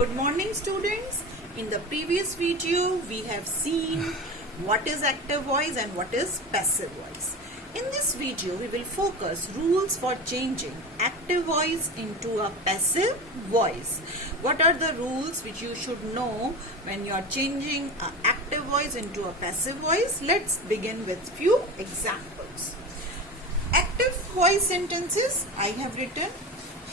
Good morning students. In the previous video we have seen what is active voice and what is passive voice. In this video we will focus rules for changing active voice into a passive voice. What are the rules which you should know when you are changing an active voice into a passive voice? Let's begin with few examples. Active voice sentences I have written.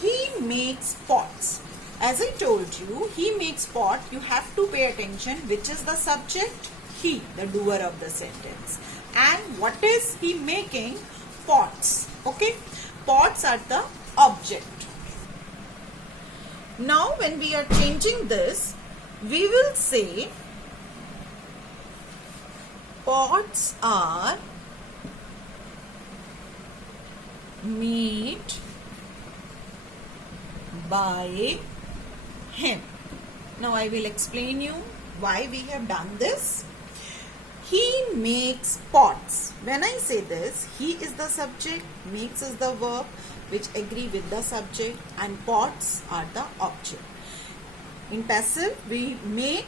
He makes pots. As I told you, he makes pot. You have to pay attention which is the subject, he, the doer of the sentence. And what is he making? Pots. Okay. Pots are the object. Now when we are changing this, we will say pots are made by him. Now I will explain you why we have done this. He makes pots. When I say this, he is the subject, makes is the verb which agree with the subject, and pots are the object. In passive, we make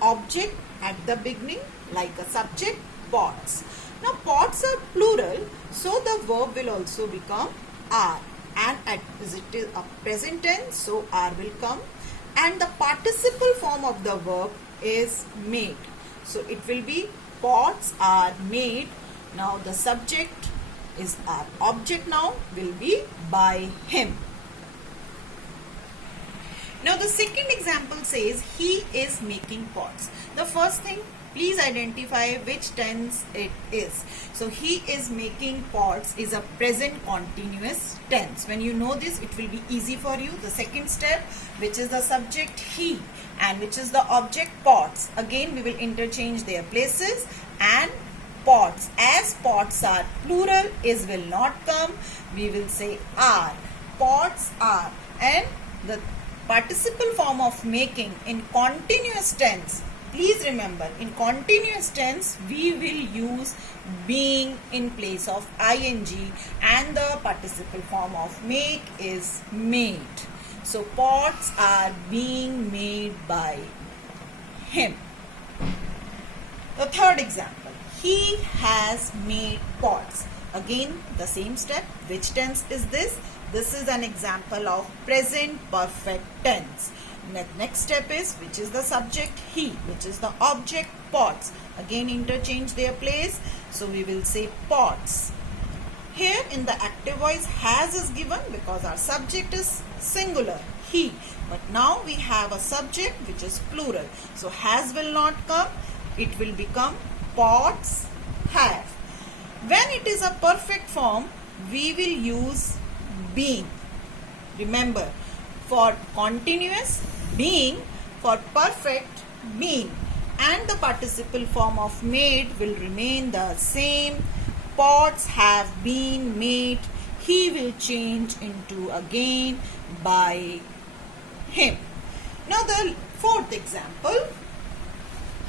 object at the beginning like a subject, pots. Now pots are plural, so the verb will also become are. And as it is a present tense, so are will come, and the participle form of the verb is made, so it will be pots are made. Now the subject is our object, now will be by him. Now the second example says he is making pots. The first thing, please identify which tense it is. So he is making pots is a present continuous tense. When you know this, it will be easy for you. The second step, which is the subject he and which is the object pots. Again we will interchange their places, and pots, as pots are plural, is will not come. We will say are. Pots are, and the participle form of making in continuous tense. Please remember, in continuous tense, we will use being in place of ing, and the participle form of make is made. So, pots are being made by him. The third example, he has made pots. Again, the same step. Which tense is this? This is an example of present perfect tense. Next step is, which is the subject he, which is the object pots. Again interchange their place, so we will say pots. Here in the active voice, has is given because our subject is singular, he, but now we have a subject which is plural, so has will not come, it will become pots have. When it is a perfect form, we will use being. Remember, for continuous, being, for perfect, being, and the participle form of made will remain the same. Pots have been made. He will change into again by him. Now the fourth example,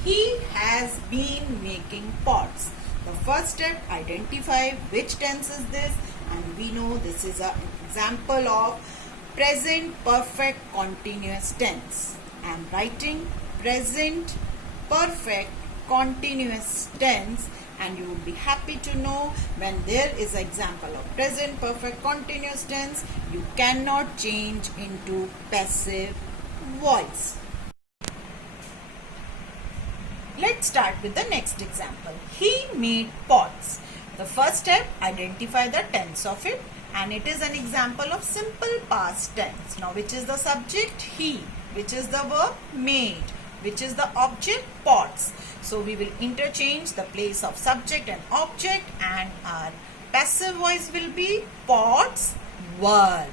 he has been making pots. The first step, identify which tense is this, and we know this is an example of present perfect continuous tense. I am writing present perfect continuous tense, and you will be happy to know when there is an example of present perfect continuous tense, you cannot change into passive voice. Let's start with the next example. He made pots. The first step, identify the tense of it, and it is an example of simple past tense. Now which is the subject? He. Which is the verb? Made. Which is the object? Pots. So we will interchange the place of subject and object, and our passive voice will be pots were.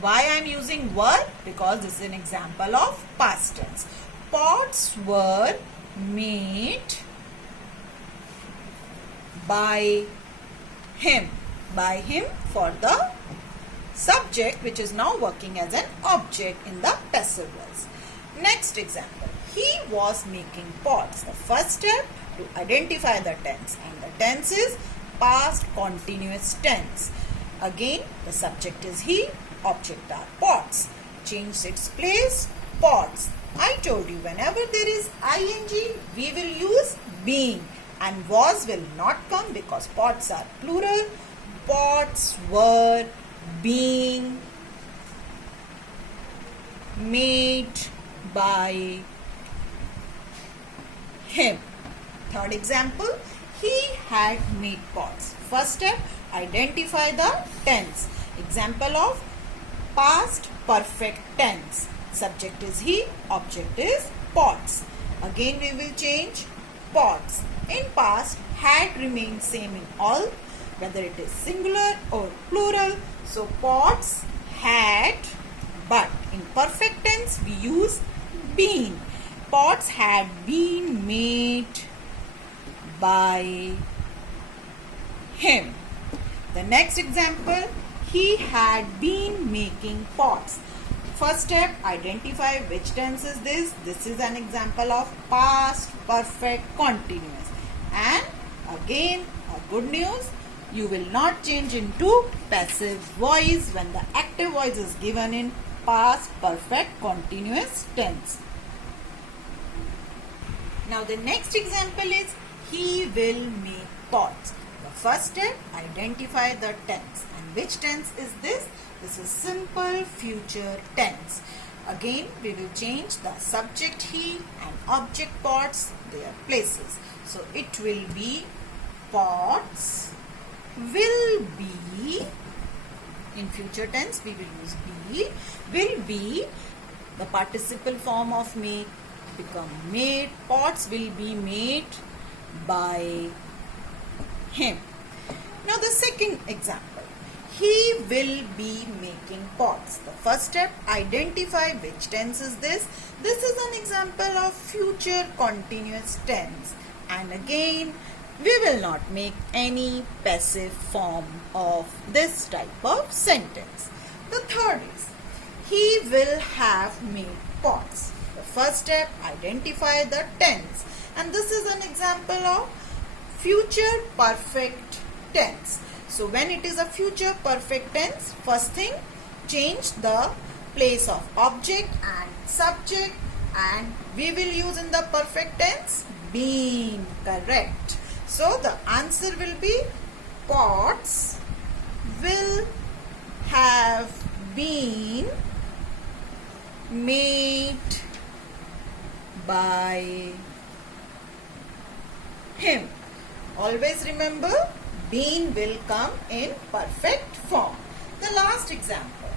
Why I am using were? Because this is an example of past tense. Pots were made by him. By him for the subject, which is now working as an object in the passive voice. Next example, he was making pots. The first step, to identify the tense, and the tense is past continuous tense. Again, the subject is he, object are pots. Change its place, pots. told you, whenever there is ing, we will use being, and was will not come because pots are plural. Pots were being made by him. Third example, he had made pots. First step, identify the tense. Example of past perfect tense. Subject is he, object is pots. Again we will change pots. In past, had remained same in all, whether it is singular or plural. So pots had, but in perfect tense we use been. Pots had been made by him. The next example, he had been making pots. First step, identify which tense is this. This is an example of past perfect continuous. And again, a good news, you will not change into passive voice when the active voice is given in past perfect continuous tense. Now the next example is he will make pots. The first step, identify the tense. And which tense is this? This is simple future tense. Again, we will change the subject he and object pots, their places. So it will be pots will be, in future tense we will use be, will be, the participle form of make become made. Pots will be made by him. Now the second example, he will be making pots. The first step, identify which tense is this. This is an example of future continuous tense. And again, we will not make any passive form of this type of sentence. The third is, he will have made pots. The first step, identify the tense. And this is an example of future perfect tense. So when it is a future perfect tense, first thing, change the place of object and subject, and we will use in the perfect tense been. Correct. So the answer will be pots will have been made by him. Always remember, been will come in perfect form. The last example,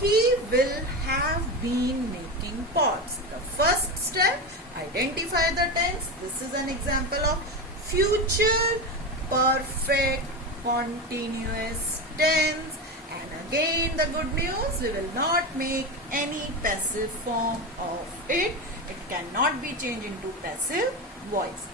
he will have been making pots. The first step, identify the tense. This is an example of future perfect continuous tense. And again, the good news, we will not make any passive form of it. It cannot be changed into passive voice.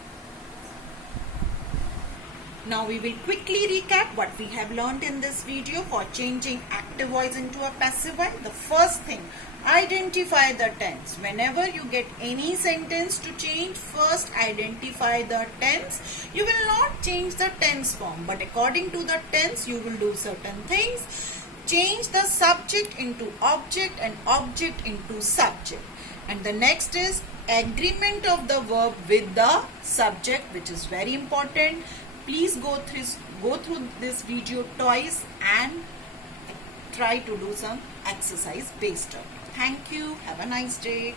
Now we will quickly recap what we have learned in this video for changing active voice into a passive voice. The first thing, identify the tense. Whenever you get any sentence to change, first identify the tense. You will not change the tense form, but according to the tense, you will do certain things. Change the subject into object and object into subject. And the next is agreement of the verb with the subject, which is very important. Please go through this video twice and try to do some exercise based on it. Thank you. Have a nice day.